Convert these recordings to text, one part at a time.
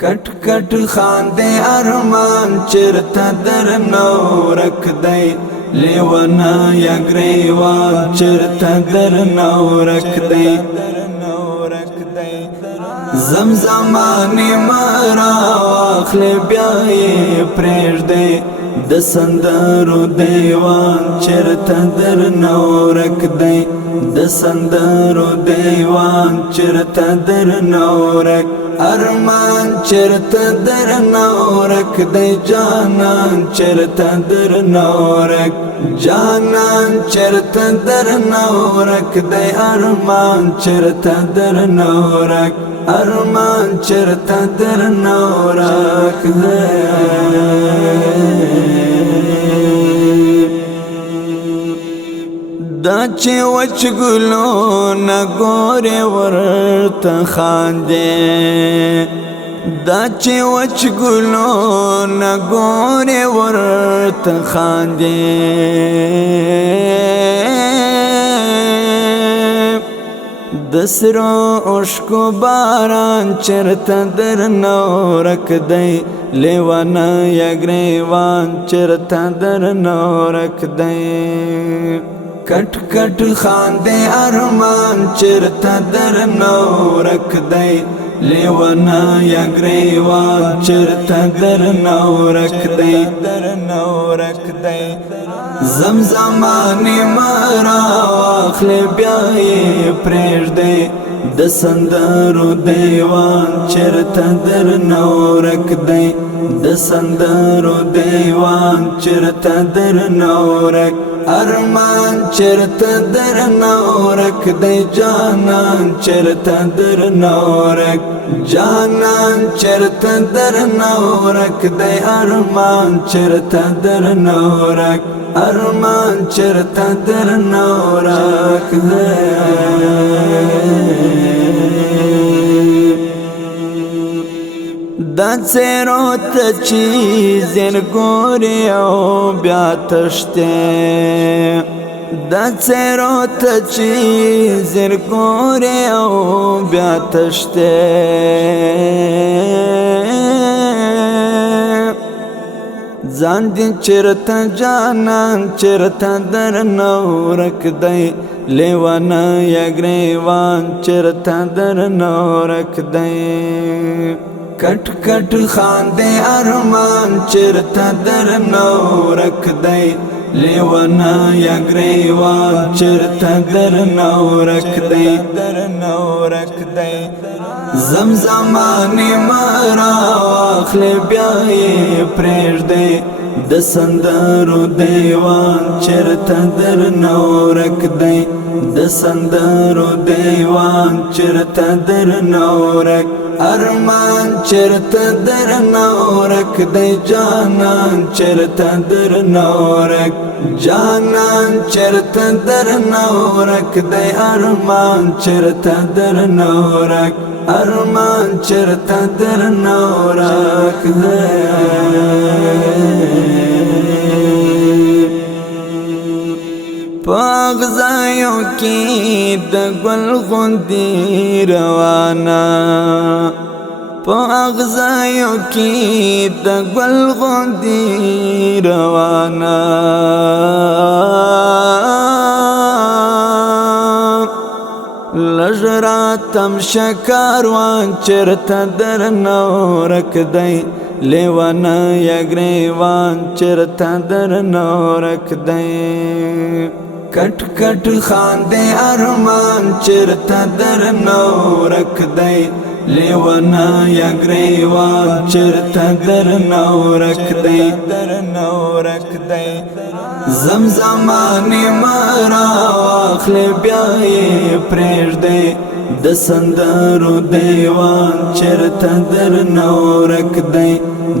کټ کټ خاندې ارمان چرته در نورک دی لیوانا یا گریوان چرته در نورک دی زمزمانی مرا واخلی بیایی پریش دی د سندرو دیوان چرته در نورک دی د سندرو دیوان چرته در نورک ارمان چرته در نورک دی جانان چرته در نورک جانان چرته در نورک دی ارمان چرته در نورک ارمان چرته در نورک دا چې وچ ګلو نګورې ورته خاندې دا چې وچ ګلو نګورې ورته خاندې د سرو اوښکو باران چرته در نورک دی لیوانا یا ګریوان چرته در نورک دی کټ کټ خاندې ارمان چرته در نورک دی لیوانا یا گریوان چرته در نورک دی زمزمانی مرا واخلی بیایی پریش دی د سندرو دیوان چرته در نورک دی د سندرو دیوان چرته در نورک ارمان چرته در نورک دی جانان چرته در نورک جانان چرته در نورک دی ارمان چرته در نورک ارمان چرته در نورک دا څیرو ته چې زرګورې او بیا تښتې دا څیرو ته چې زرګورې او بیا تښتې ځان دې چرته جانان چرته در نورک دی لیوانا یا گریوان چرته در نورک دی کټ کټ خاندې ارمان چرته در نورک دی لیوانا یا گریوان چرته در نورک دی زمزمانی مرا واخلی بیایی پریش دی د سندرو دیوان چرته در نورک دی د سندرو دیوان چرته در نورک ارمان چرته در نورک دی جانان چرته در نورک جانان چرته در نورک دی ارمان چرته در نورک ارمان چرته در نورک پاغزایو کی د گل غوندی روانا پاغزایو کی د گل غوندی روانا لجراتم شکاروان چرته در نورک دی لیوانا یا گریوان چرته در نورک دی کټ کټ خاندې ارمان چرته در نورک دی لیوانا یا گریوان چرته در نورک دی زمزمانی مرا واخلی بیایی پریش دی د سندرو دیوان چرته در نورک دی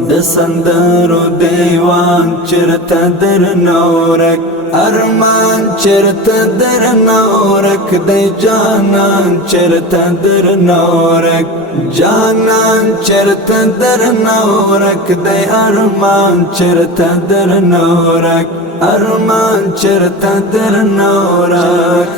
د سندرو دیوان چرته در نورک ارمان چرته در نورک دی جانان چرته در نورک جانان چرته در نورک دی ارمان چرته در نورک ارمان چرته در نورک